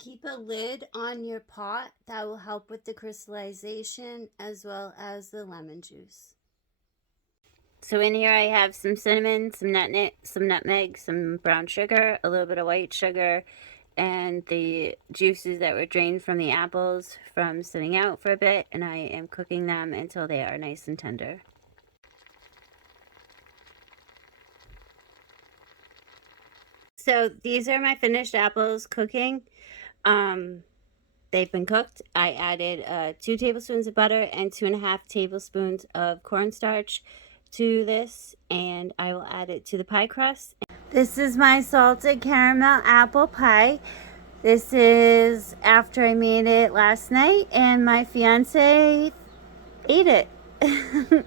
Keep a lid on your pot. That will help with the crystallization as well as the lemon juice. So in here I have some cinnamon, some nutmeg, some brown sugar, a little bit of white sugar, and the juices that were drained from the apples from sitting out for a bit, and I am cooking them until they are nice and tender. So these are my finished apples cooking. They've been cooked. I added 2 tablespoons of butter and 2.5 tablespoons of cornstarch to this, and I will add it to the pie crust. This is my salted caramel apple pie. This is after I made it last night and my fiance ate it.